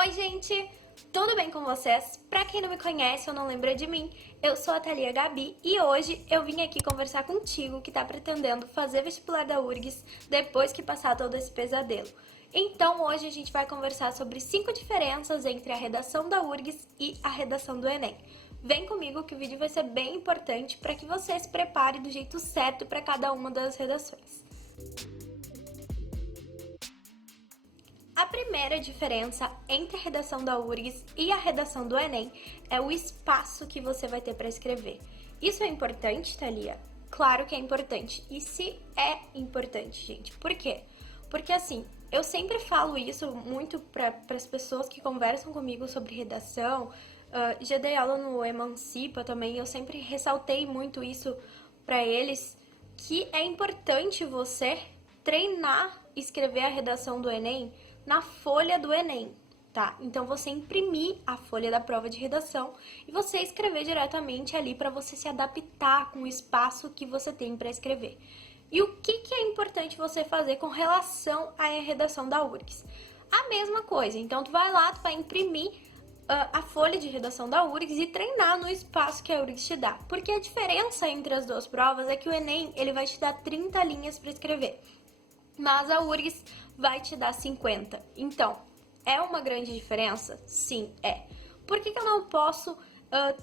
Oi, gente! Tudo bem com vocês? Pra quem não me conhece ou não lembra de mim, eu sou a Thalia Gabi e hoje eu vim aqui conversar contigo que tá pretendendo fazer vestibular da URGS depois que passar todo esse pesadelo. Então hoje a gente vai conversar sobre 5 diferenças entre a redação da URGS e a redação do Enem. Vem comigo que o vídeo vai ser bem importante para que você se prepare do jeito certo para cada uma das redações. A primeira diferença entre a redação da URGS e a redação do Enem é o espaço que você vai ter para escrever. Isso é importante, Thalia? Claro que é importante. E se é importante, gente? Por quê? Porque assim, eu sempre falo isso muito para as pessoas que conversam comigo sobre redação. Já dei aula no Emancipa também, eu sempre ressaltei muito isso para eles, que é importante você treinar escrever a redação do Enem na folha do Enem, tá? Então você imprimir a folha da prova de redação e você escrever diretamente ali para você se adaptar com o espaço que você tem para escrever. E o que é importante você fazer com relação à redação da URGS? A mesma coisa, então tu vai lá, tu vai imprimir a folha de redação da URGS e treinar no espaço que a URGS te dá. Porque a diferença entre as duas provas é que o Enem ele vai te dar 30 linhas para escrever, mas a URGS vai te dar 50. Então, é uma grande diferença? Sim, é. Por que eu não posso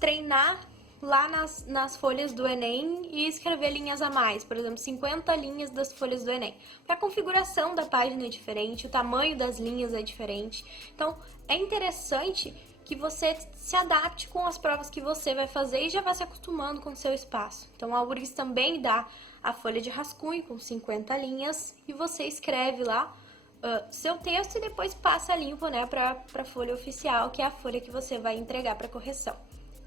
treinar lá nas folhas do Enem e escrever linhas a mais? Por exemplo, 50 linhas das folhas do Enem. Porque a configuração da página é diferente, o tamanho das linhas é diferente. Então, é interessante que você se adapte com as provas que você vai fazer e já vai se acostumando com o seu espaço. Então, a URGS também dá a folha de rascunho com 50 linhas e você escreve lá seu texto e depois passa limpo, né, para a folha oficial, que é a folha que você vai entregar para correção.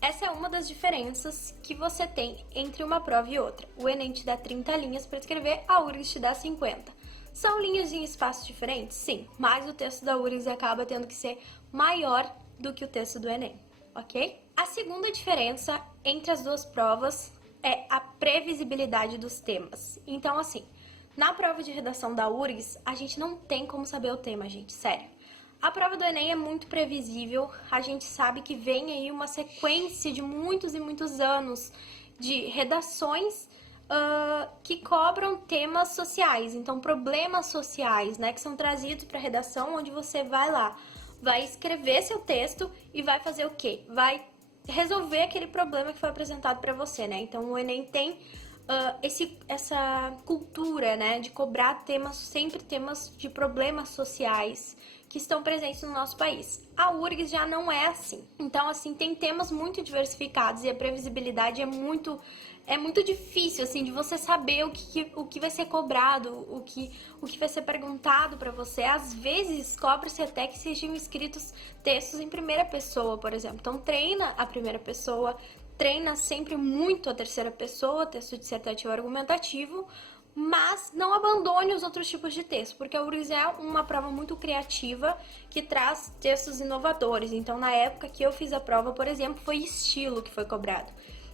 Essa é uma das diferenças que você tem entre uma prova e outra. O Enem te dá 30 linhas para escrever, a URGS te dá 50. São linhas em espaços diferentes? Sim, mas o texto da URGS acaba tendo que ser maior do que o texto do Enem, ok? A segunda diferença entre as duas provas é a previsibilidade dos temas. Então, assim, na prova de redação da URGS, a gente não tem como saber o tema, gente, sério. A prova do Enem é muito previsível, a gente sabe que vem aí uma sequência de muitos e muitos anos de redações que cobram temas sociais, então problemas sociais, né, que são trazidos para a redação, onde você vai lá, vai escrever seu texto e vai fazer o quê? Vai resolver aquele problema que foi apresentado para você, né? Então o Enem tem essa cultura, né, de cobrar sempre temas de problemas sociais que estão presentes no nosso país. A URGS já não é assim. Então, assim, tem temas muito diversificados e a previsibilidade é muito difícil, assim, de você saber o que vai ser cobrado, o que vai ser perguntado para você. Às vezes, cobra-se até que sejam escritos textos em primeira pessoa, por exemplo. Então, treina a primeira pessoa, treina sempre muito a terceira pessoa, texto dissertativo argumentativo, mas não abandone os outros tipos de texto, porque a URGS é uma prova muito criativa que traz textos inovadores. Então, na época que eu fiz a prova, por exemplo, foi estilo que foi cobrado.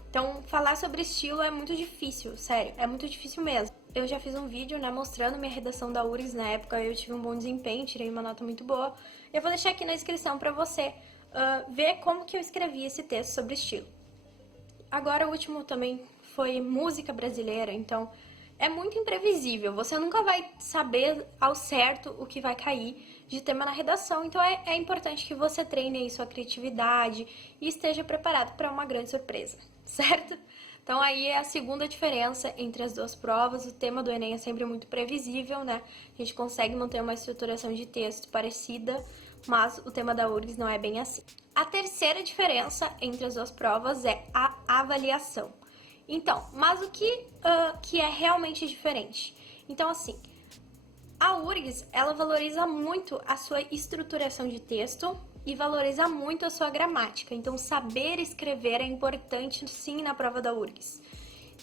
Então, falar sobre estilo é muito difícil, sério, é muito difícil mesmo. Eu já fiz um vídeo, né, mostrando minha redação da URGS na época, eu tive um bom desempenho, tirei uma nota muito boa. Eu vou deixar aqui na descrição pra você ver como que eu escrevi esse texto sobre estilo. Agora, o último também foi música brasileira, então é muito imprevisível. Você nunca vai saber ao certo o que vai cair de tema na redação, então é importante que você treine aí sua criatividade e esteja preparado para uma grande surpresa, certo? Então aí é a segunda diferença entre as duas provas. O tema do Enem é sempre muito previsível, né? A gente consegue manter uma estruturação de texto parecida, mas o tema da URGS não é bem assim. A terceira diferença entre as duas provas é a avaliação. Então, mas o que é realmente diferente? Então, assim, a URGS, ela valoriza muito a sua estruturação de texto e valoriza muito a sua gramática. Então, saber escrever é importante, sim, na prova da URGS.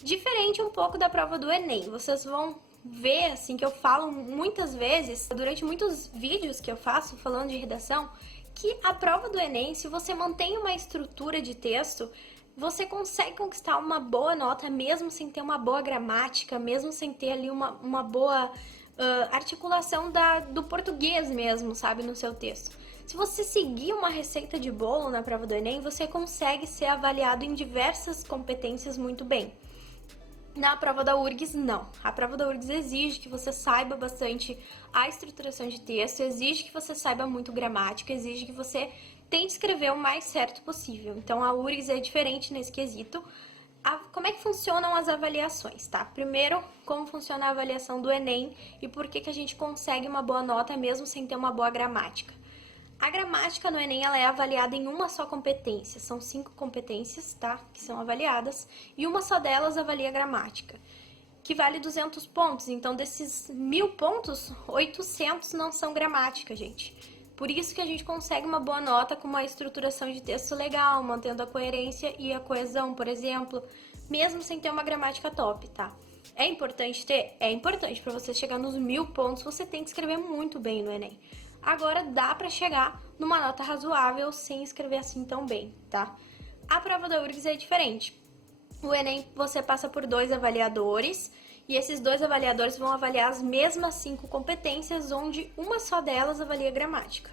Diferente um pouco da prova do Enem. Vocês vão ver, assim, que eu falo muitas vezes, durante muitos vídeos que eu faço falando de redação, que a prova do Enem, se você mantém uma estrutura de texto, você consegue conquistar uma boa nota mesmo sem ter uma boa gramática, mesmo sem ter ali uma boa articulação do português mesmo, sabe, no seu texto. Se você seguir uma receita de bolo na prova do Enem, você consegue ser avaliado em diversas competências muito bem. Na prova da URGS, não. A prova da URGS exige que você saiba bastante a estruturação de texto, exige que você saiba muito gramática, exige que você tente escrever o mais certo possível. Então, a URGS é diferente nesse quesito. Como é que funcionam as avaliações, tá? Primeiro, como funciona a avaliação do Enem e por que a gente consegue uma boa nota mesmo sem ter uma boa gramática. A gramática no Enem ela é avaliada em uma só competência, são 5 competências, tá? Que são avaliadas, e uma só delas avalia a gramática, que vale 200 pontos. Então, desses 1000 pontos, 800 não são gramática, gente. Por isso que a gente consegue uma boa nota com uma estruturação de texto legal, mantendo a coerência e a coesão, por exemplo, mesmo sem ter uma gramática top, tá? É importante ter? É importante. Para você chegar nos 1000 pontos, você tem que escrever muito bem no Enem. Agora dá para chegar numa nota razoável sem escrever assim tão bem, tá? A prova da URGS é diferente. O Enem você passa por 2 avaliadores e esses 2 avaliadores vão avaliar as mesmas 5 competências, onde uma só delas avalia gramática.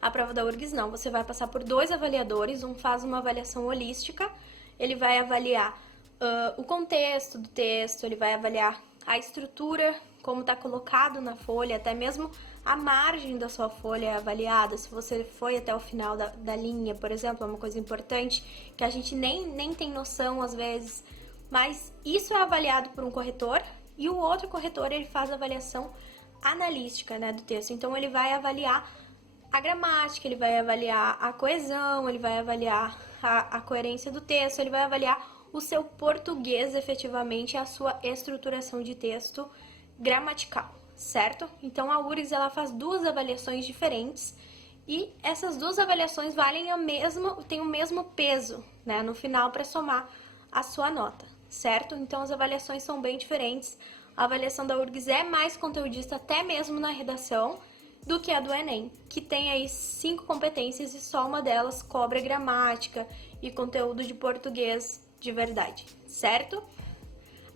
A prova da URGS não, você vai passar por 2 avaliadores, um faz uma avaliação holística, ele vai avaliar o contexto do texto, ele vai avaliar a estrutura, como está colocado na folha, até mesmo a margem da sua folha é avaliada, se você foi até o final da linha, por exemplo, é uma coisa importante que a gente nem tem noção às vezes, mas isso é avaliado por um corretor e o outro corretor ele faz a avaliação analítica, né, do texto. Então ele vai avaliar a gramática, ele vai avaliar a coesão, ele vai avaliar a coerência do texto, ele vai avaliar o seu português efetivamente, a sua estruturação de texto gramatical, certo? Então a URGS ela faz 2 avaliações diferentes e essas 2 avaliações têm o mesmo peso, né, no final para somar a sua nota, certo? Então as avaliações são bem diferentes. A avaliação da URGS é mais conteudista até mesmo na redação do que a do Enem, que tem aí 5 competências e só uma delas cobra gramática e conteúdo de português de verdade, certo?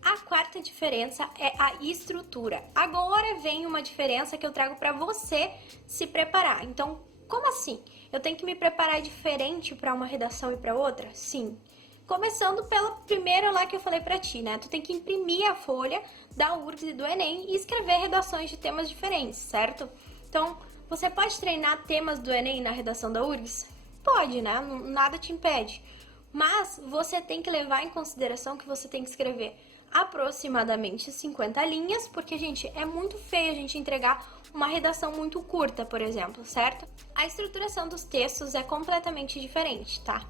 A quarta diferença é a estrutura. Agora vem uma diferença que eu trago para você se preparar. Então, como assim? Eu tenho que me preparar diferente para uma redação e para outra? Sim. Começando pela primeira lá que eu falei para ti, né? Tu tem que imprimir a folha da URGS e do Enem e escrever redações de temas diferentes, certo? Então, você pode treinar temas do Enem na redação da URGS? Pode, né? Nada te impede. Mas você tem que levar em consideração que você tem que escrever aproximadamente 50 linhas, porque, gente, é muito feio a gente entregar uma redação muito curta, por exemplo, certo? A estruturação dos textos é completamente diferente, tá?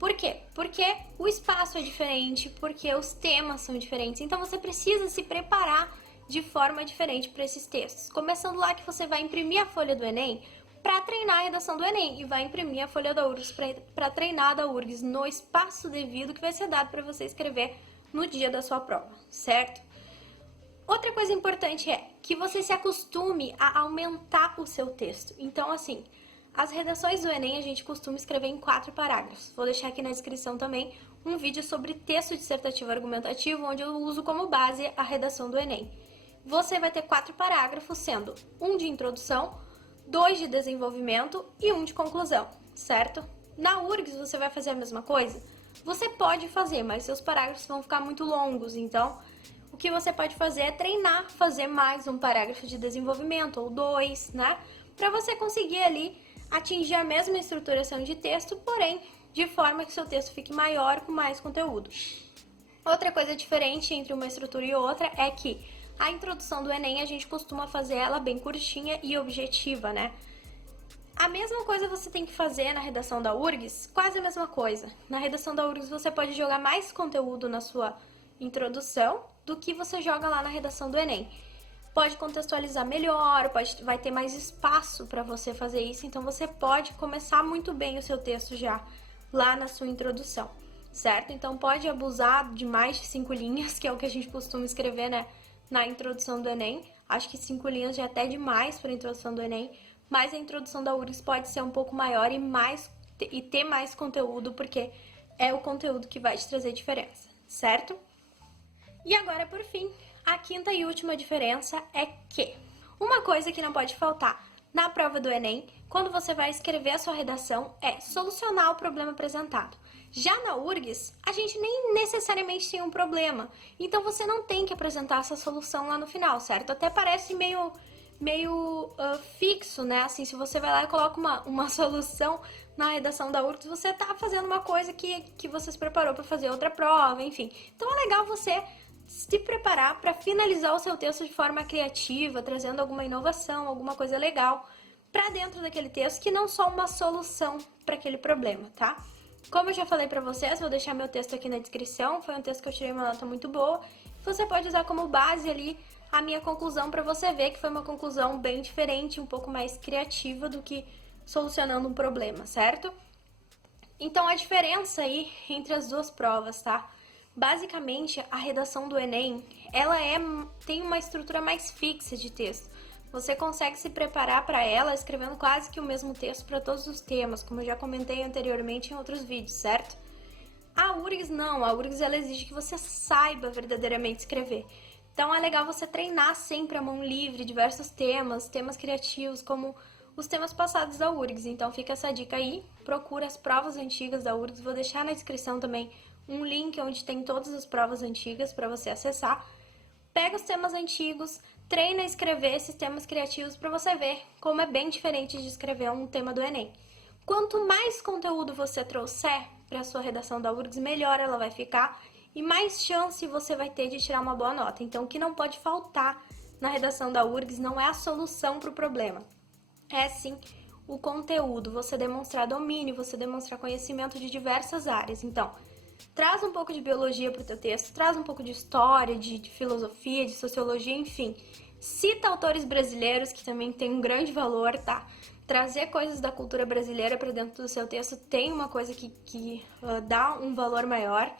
Por quê? Porque o espaço é diferente, porque os temas são diferentes, então você precisa se preparar de forma diferente para esses textos. Começando lá que você vai imprimir a folha do Enem para treinar a redação do Enem e vai imprimir a folha da URGS para treinar a da URGS no espaço devido que vai ser dado para você escrever no dia da sua prova, certo? Outra coisa importante é que você se acostume a aumentar o seu texto. Então, assim, as redações do Enem a gente costuma escrever em 4 parágrafos. Vou deixar aqui na descrição também um vídeo sobre texto dissertativo argumentativo, onde eu uso como base a redação do Enem. Você vai ter 4 parágrafos, sendo um de introdução, 2 de desenvolvimento e 1 de conclusão, certo? Na URGS você vai fazer a mesma coisa? Você pode fazer, mas seus parágrafos vão ficar muito longos, então o que você pode fazer é treinar, fazer mais um parágrafo de desenvolvimento ou 2, né? Para você conseguir ali atingir a mesma estruturação de texto, porém de forma que seu texto fique maior, com mais conteúdo. Outra coisa diferente entre uma estrutura e outra é que a introdução do Enem a gente costuma fazer ela bem curtinha e objetiva, né? A mesma coisa você tem que fazer na redação da URGS, quase a mesma coisa. Na redação da URGS você pode jogar mais conteúdo na sua introdução do que você joga lá na redação do Enem. Pode contextualizar melhor, vai ter mais espaço para você fazer isso, então você pode começar muito bem o seu texto já lá na sua introdução, certo? Então pode abusar de mais de 5 linhas, que é o que a gente costuma escrever, né, na introdução do Enem. Acho que 5 linhas já é até demais para a introdução do Enem, mas a introdução da URGS pode ser um pouco maior e ter mais conteúdo, porque é o conteúdo que vai te trazer diferença, certo? E agora, por fim, a quinta e última diferença é que uma coisa que não pode faltar na prova do Enem, quando você vai escrever a sua redação é solucionar o problema apresentado. Já na URGS, a gente nem necessariamente tem um problema, então você não tem que apresentar essa solução lá no final, certo? Até parece meio fixo, né? Assim, se você vai lá e coloca uma solução na redação da URGS, você tá fazendo uma coisa que você se preparou para fazer outra prova, enfim. Então é legal você se preparar para finalizar o seu texto de forma criativa, trazendo alguma inovação, alguma coisa legal para dentro daquele texto, que não só uma solução para aquele problema, tá? Como eu já falei para vocês, vou deixar meu texto aqui na descrição, foi um texto que eu tirei uma nota muito boa, você pode usar como base ali a minha conclusão para você ver que foi uma conclusão bem diferente, um pouco mais criativa do que solucionando um problema, certo? Então a diferença aí entre as duas provas, tá? Basicamente, a redação do Enem, ela tem uma estrutura mais fixa de texto. Você consegue se preparar para ela escrevendo quase que o mesmo texto para todos os temas, como eu já comentei anteriormente em outros vídeos, certo? A URGS não, a URGS ela exige que você saiba verdadeiramente escrever. Então é legal você treinar sempre a mão livre, diversos temas criativos, como os temas passados da URGS. Então fica essa dica aí, procura as provas antigas da URGS, vou deixar na descrição também um link onde tem todas as provas antigas para você acessar. Pega os temas antigos, treina a escrever esses temas criativos para você ver como é bem diferente de escrever um tema do Enem. Quanto mais conteúdo você trouxer para a sua redação da URGS, melhor ela vai ficar e mais chance você vai ter de tirar uma boa nota. Então, o que não pode faltar na redação da URGS não é a solução para o problema, é sim o conteúdo, você demonstrar domínio, você demonstrar conhecimento de diversas áreas. Então, traz um pouco de biologia para o teu texto, traz um pouco de história, de filosofia, de sociologia, enfim. Cita autores brasileiros, que também tem um grande valor, tá? Trazer coisas da cultura brasileira para dentro do seu texto tem uma coisa que dá um valor maior.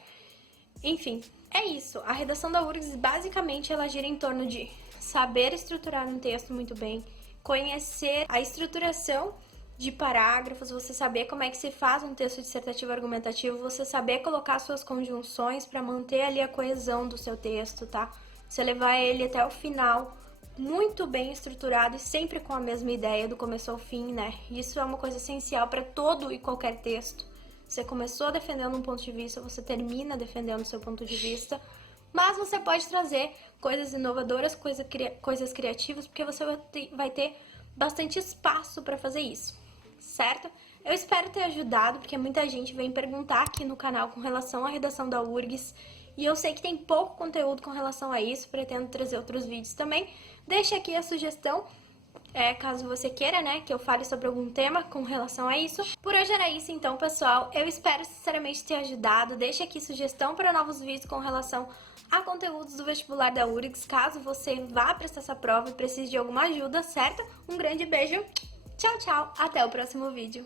Enfim, é isso. A redação da URGS, basicamente, ela gira em torno de saber estruturar um texto muito bem, conhecer a estruturação de parágrafos, você saber como é que se faz um texto dissertativo argumentativo, você saber colocar suas conjunções para manter ali a coesão do seu texto, tá? Você levar ele até o final muito bem estruturado e sempre com a mesma ideia do começo ao fim, né? Isso é uma coisa essencial para todo e qualquer texto. Você começou defendendo um ponto de vista, você termina defendendo o seu ponto de vista, mas você pode trazer coisas inovadoras, coisas criativas, porque você vai ter bastante espaço para fazer isso, certo? Eu espero ter ajudado, porque muita gente vem perguntar aqui no canal com relação à redação da URGS, e eu sei que tem pouco conteúdo com relação a isso, pretendo trazer outros vídeos também. Deixa aqui a sugestão, caso você queira, né, que eu fale sobre algum tema com relação a isso. Por hoje era isso então, pessoal. Eu espero sinceramente ter ajudado. Deixa aqui sugestão para novos vídeos com relação a conteúdos do vestibular da URGS, caso você vá prestar essa prova e precise de alguma ajuda, certo? Um grande beijo, tchau, tchau, até o próximo vídeo.